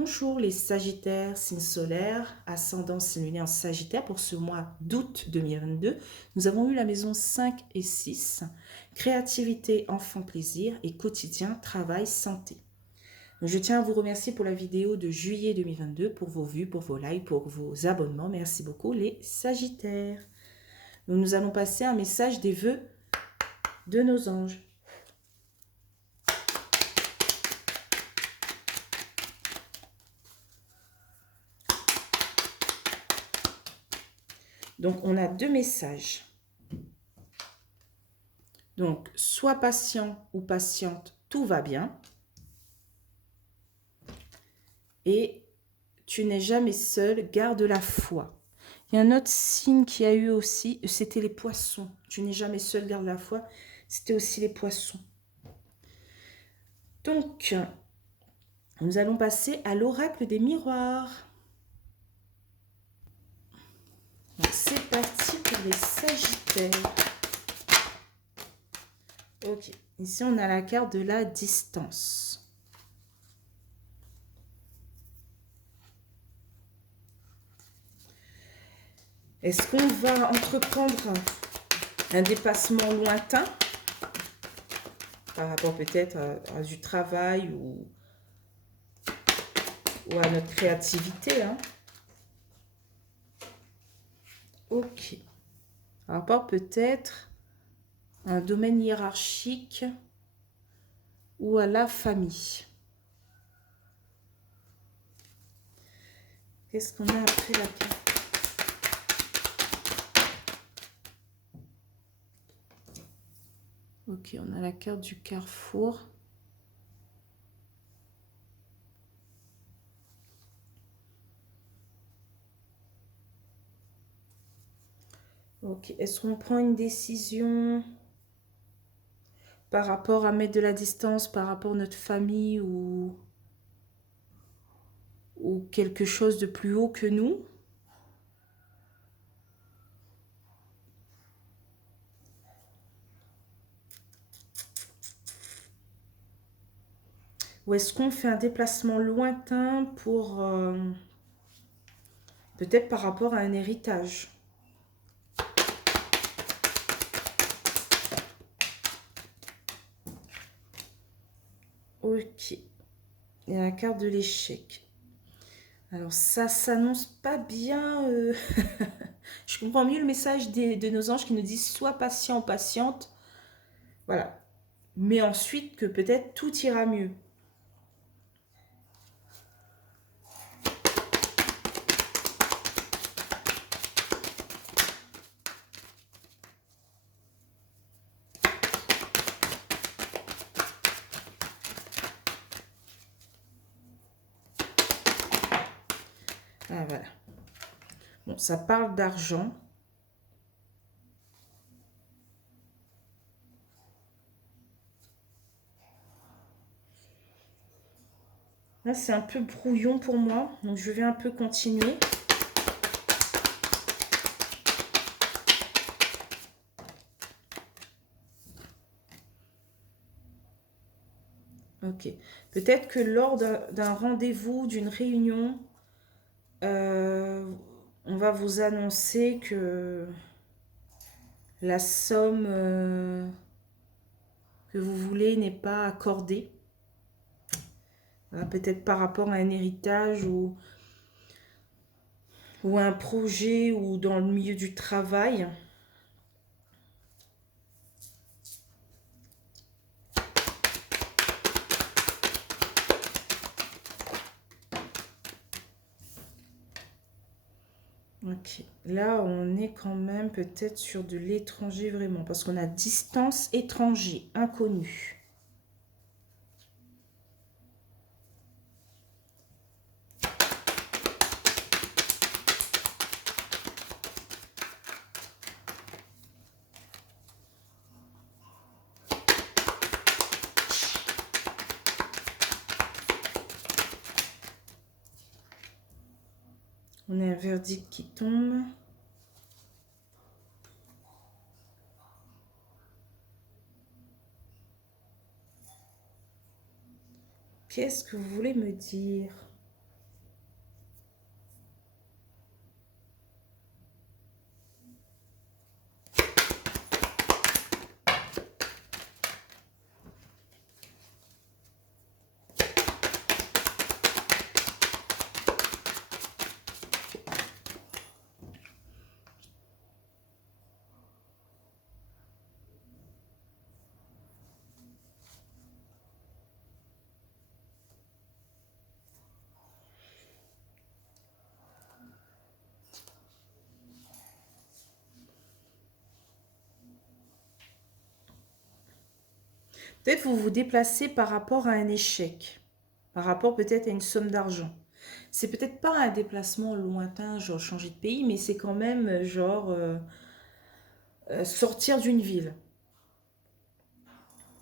Bonjour les Sagittaires, signe solaire, ascendant signe lunaire en Sagittaire pour ce mois d'août 2022. Nous avons eu la maison 5 et 6, créativité, enfant, plaisir et quotidien, travail, santé. Donc, je tiens à vous remercier pour la vidéo de juillet 2022, pour vos vues, pour vos likes, pour vos abonnements. Merci beaucoup les Sagittaires. Donc, nous allons passer un message des vœux de nos anges. Donc, on a deux messages. Donc, sois patient ou patiente, tout va bien. Et tu n'es jamais seul, garde la foi. Il y a un autre signe qui a eu aussi, c'était les poissons. Tu n'es jamais seul, garde la foi. C'était aussi les poissons. Donc, nous allons passer à l'oracle des miroirs. C'est parti pour les Sagittaires. Ok, ici on a la carte de la distance. Est-ce qu'on va entreprendre un dépassement lointain par rapport peut-être à du travail ou à notre créativité, hein? Ok. Par rapport peut-être à un domaine hiérarchique ou à la famille. Qu'est-ce qu'on a après la carte? Ok, on a la carte du carrefour. Ok, est-ce qu'on prend une décision par rapport à mettre de la distance, par rapport à notre famille ou quelque chose de plus haut que nous? Ou est-ce qu'on fait un déplacement lointain pour peut-être par rapport à un héritage? Ok. Il y a la carte de l'échec. Alors ça s'annonce pas bien. Je comprends mieux le message de nos anges qui nous disent sois patient, patiente. Voilà. Mais ensuite que peut-être tout ira mieux. Ah voilà. Bon, ça parle d'argent. Là, c'est un peu brouillon pour moi. Donc, je vais un peu continuer. Ok. Peut-être que lors d'un rendez-vous, d'une réunion, on va vous annoncer que la somme que vous voulez n'est pas accordée. Peut-être par rapport à un héritage ou un projet ou dans le milieu du travail. Ok, là on est quand même peut-être sur de l'étranger vraiment, parce qu'on a distance, étranger, inconnu. On a un verdict qui tombe. Qu'est-ce que vous voulez me dire? Peut-être vous vous déplacez par rapport à un échec, par rapport peut-être à une somme d'argent. C'est peut-être pas un déplacement lointain, genre changer de pays, mais c'est quand même genre sortir d'une ville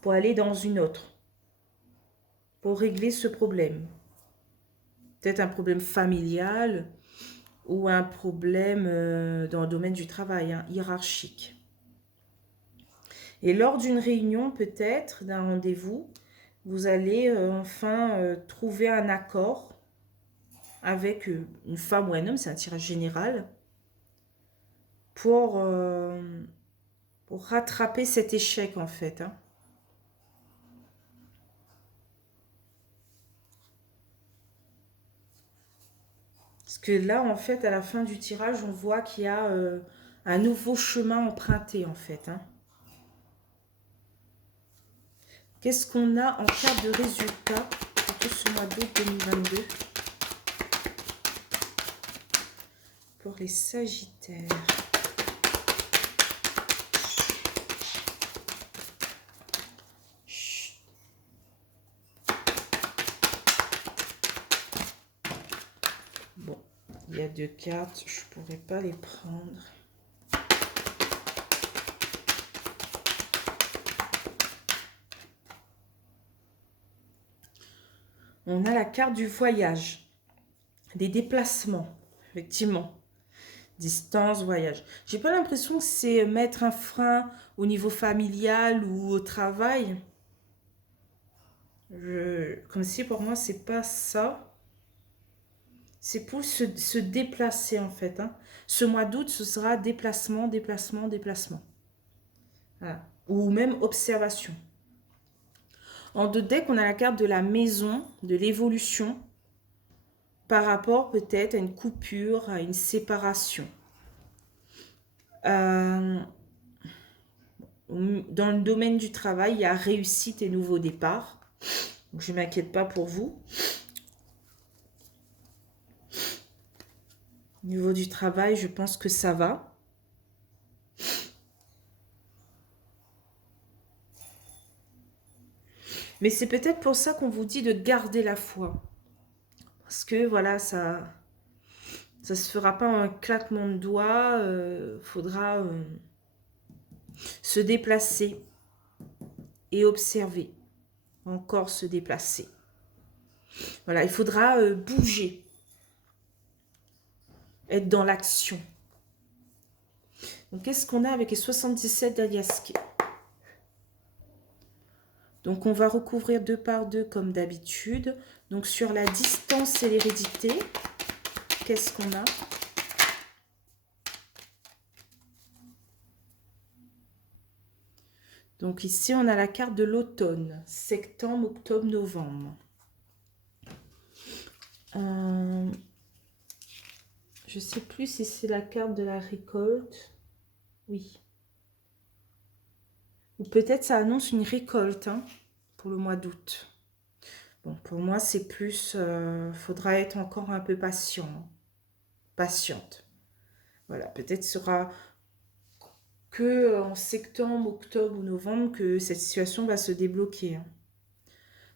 pour aller dans une autre, pour régler ce problème. Peut-être un problème familial ou un problème dans le domaine du travail, hein, hiérarchique. Et lors d'une réunion, peut-être, d'un rendez-vous, vous allez enfin trouver un accord avec une femme ou un homme, c'est un tirage général, pour rattraper cet échec en fait. Hein. Parce que là, en fait, à la fin du tirage, on voit qu'il y a un nouveau chemin emprunté en fait. Hein. Qu'est-ce qu'on a en carte de résultat pour tout ce mois d'août 2022 pour les Sagittaires? Bon, il y a 2 cartes, je ne pourrais pas les prendre. On a la carte du voyage, des déplacements, effectivement. Distance, voyage. J'ai pas l'impression que c'est mettre un frein au niveau familial ou au travail. Comme si pour moi, c'est pas ça. C'est pour se déplacer en fait. Hein. Ce mois d'août, ce sera déplacement, déplacement, déplacement. Voilà. Ou même observation. En deux decks, on a la carte de la maison, de l'évolution, par rapport peut-être à une coupure, à une séparation. Dans le domaine du travail, il y a réussite et nouveau départ. Donc, je ne m'inquiète pas pour vous. Au niveau du travail, je pense que ça va. Mais c'est peut-être pour ça qu'on vous dit de garder la foi. Parce que voilà, ça se fera pas en un claquement de doigts. Faudra se déplacer et observer. Encore se déplacer. Voilà, il faudra bouger. Être dans l'action. Donc, qu'est-ce qu'on a avec les 77 d'Aliaské? Donc, on va recouvrir 2 par 2 comme d'habitude. Donc, sur la distance et l'hérédité, qu'est-ce qu'on a? Donc, ici, on a la carte de l'automne. Septembre, octobre, novembre. Je ne sais plus si c'est la carte de la récolte. Oui. Ou peut-être ça annonce une récolte hein, pour le mois d'août. Bon, pour moi, c'est plus... faudra être encore un peu patient. Patiente. Voilà, peut-être sera que en septembre, octobre ou novembre que cette situation va se débloquer. Hein.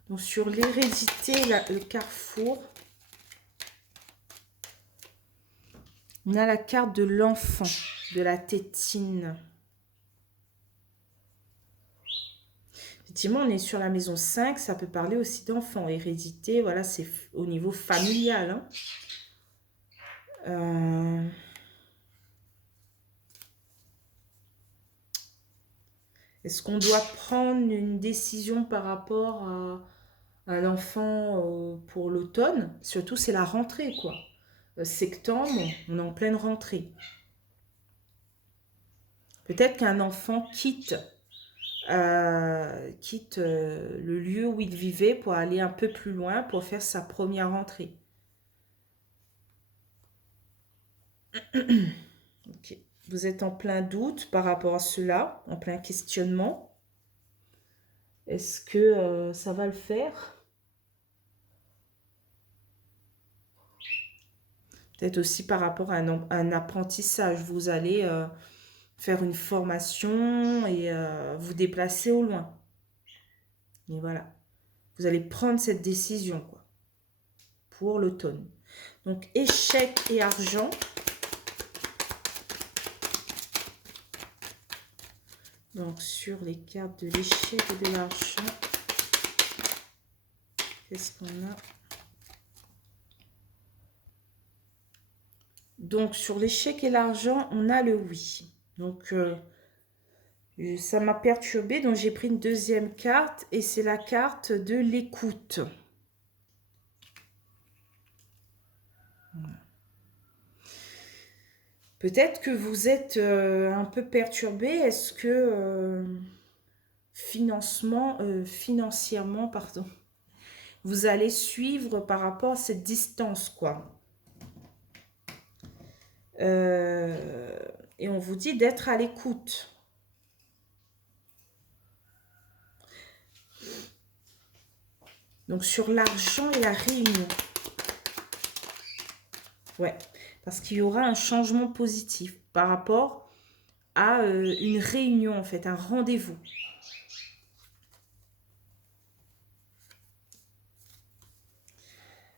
Donc, sur l'hérédité, le carrefour, on a la carte de l'enfant, de la tétine. Effectivement, on est sur la maison 5, ça peut parler aussi d'enfants. Hérédité, voilà, c'est au niveau familial. Hein. Est-ce qu'on doit prendre une décision par rapport à l'enfant pour l'automne? Surtout, c'est la rentrée, quoi. Septembre, on est en pleine rentrée. Peut-être qu'un enfant quitte le lieu où il vivait pour aller un peu plus loin pour faire sa première rentrée. Ok. Vous êtes en plein doute par rapport à cela, en plein questionnement. Est-ce que ça va le faire? Peut-être aussi par rapport à un apprentissage. Vous allez faire une formation et vous déplacer au loin. Mais voilà, vous allez prendre cette décision, quoi, pour l'automne. Donc, échec et argent. Donc, sur les cartes de l'échec et de l'argent, qu'est-ce qu'on a? Donc, sur l'échec et l'argent, on a le oui. Donc, ça m'a perturbée. Donc, j'ai pris une deuxième carte et c'est la carte de l'écoute. Peut-être que vous êtes un peu perturbé. Est-ce que financièrement, pardon, vous allez suivre par rapport à cette distance, quoi. Et on vous dit d'être à l'écoute. Donc, sur l'argent et la réunion. Ouais, parce qu'il y aura un changement positif par rapport à une réunion, en fait, un rendez-vous.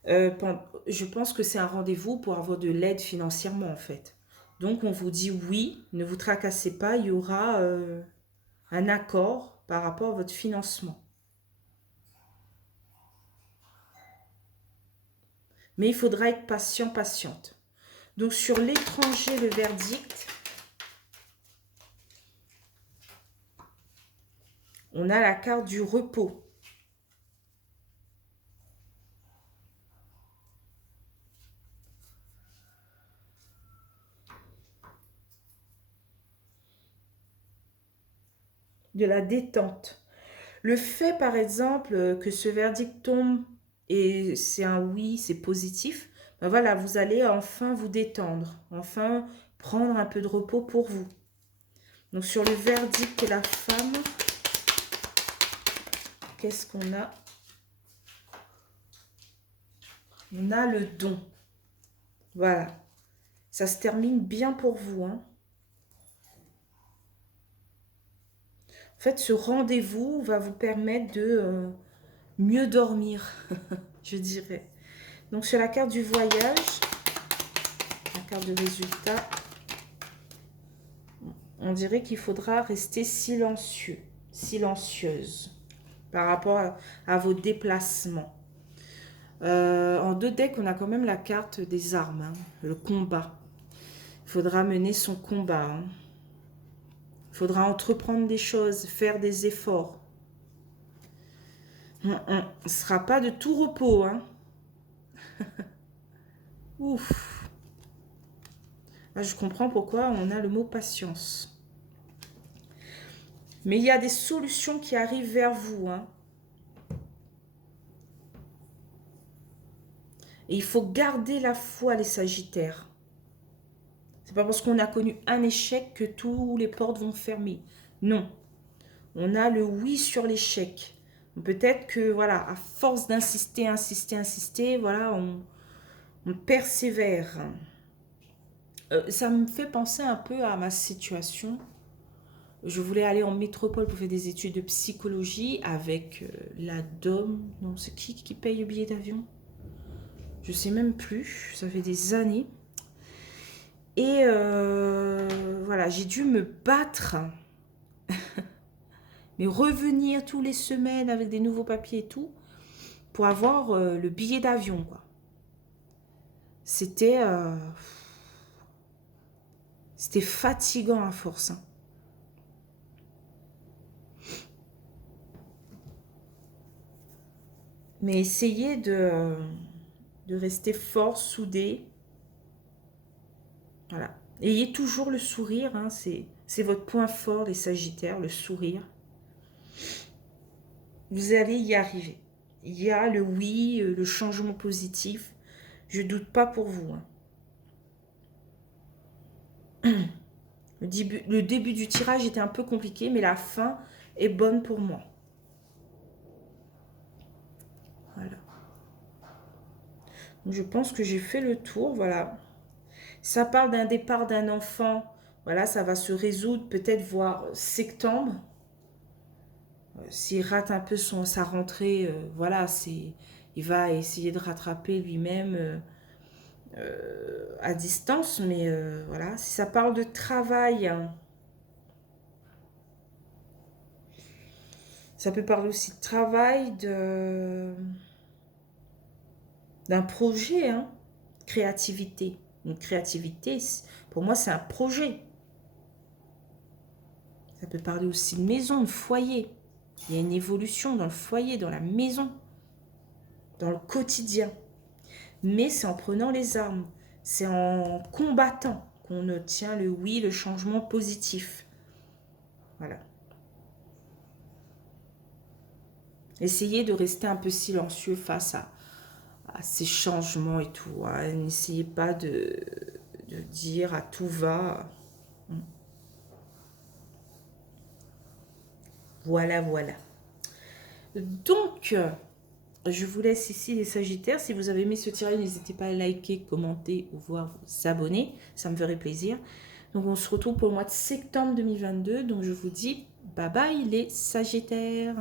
Je pense que c'est un rendez-vous pour avoir de l'aide financièrement, en fait. Donc, on vous dit oui, ne vous tracassez pas, il y aura un accord par rapport à votre financement. Mais il faudra être patient, patiente. Donc, sur l'étranger, le verdict, on a la carte du repos. De la détente. Le fait, par exemple, que ce verdict tombe et c'est un oui, c'est positif, ben voilà, vous allez enfin vous détendre, enfin prendre un peu de repos pour vous. Donc, sur le verdict et la femme, qu'est-ce qu'on a? On a le don. Voilà. Ça se termine bien pour vous, hein. En fait, ce rendez-vous va vous permettre de mieux dormir, je dirais. Donc, sur la carte du voyage, la carte de résultat, on dirait qu'il faudra rester silencieux, silencieuse par rapport à vos déplacements. En deux decks, on a quand même la carte des armes, hein, le combat. Il faudra mener son combat. Hein. Il faudra entreprendre des choses, faire des efforts. Ce ne sera pas de tout repos. Hein. Ouf. Là, je comprends pourquoi on a le mot patience. Mais il y a des solutions qui arrivent vers vous. Hein. Et il faut garder la foi, les Sagittaires. C'est pas parce qu'on a connu un échec que tous les portes vont fermer. Non. On a le oui sur l'échec. Peut-être que, voilà, à force d'insister, insister, insister, voilà, on persévère. Ça me fait penser un peu à ma situation. Je voulais aller en métropole pour faire des études de psychologie avec la DOM. Non, c'est qui paye le billet d'avion? Je sais même plus. Ça fait des années. Et voilà, j'ai dû me battre. Mais revenir tous les semaines avec des nouveaux papiers et tout, pour avoir le billet d'avion, quoi. C'était fatigant à force. Hein. Mais essayez de rester fort, soudé. Voilà. Ayez toujours le sourire. Hein, c'est votre point fort, les Sagittaires, le sourire. Vous allez y arriver. Il y a le oui, le changement positif. Je ne doute pas pour vous. Hein. Le début du tirage était un peu compliqué, mais la fin est bonne pour moi. Voilà. Donc, je pense que j'ai fait le tour, voilà. Ça parle d'un départ d'un enfant, voilà, ça va se résoudre peut-être voir septembre. S'il rate un peu sa rentrée, voilà, il va essayer de rattraper lui-même à distance. Mais voilà, si ça parle de travail, hein, ça peut parler aussi de travail, d'un projet, hein, créativité. Une créativité, pour moi, c'est un projet. Ça peut parler aussi de maison, de foyer. Il y a une évolution dans le foyer, dans la maison, dans le quotidien. Mais c'est en prenant les armes, c'est en combattant qu'on obtient le oui, le changement positif. Voilà. Essayez de rester un peu silencieux face à ces changements et tout, hein. N'essayez pas de dire à tout va. Voilà, voilà. Donc, je vous laisse ici les Sagittaires. Si vous avez aimé ce tirage, n'hésitez pas à liker, commenter ou voir vous abonner. Ça me ferait plaisir. Donc, on se retrouve pour le mois de septembre 2022. Donc, je vous dis bye bye les Sagittaires.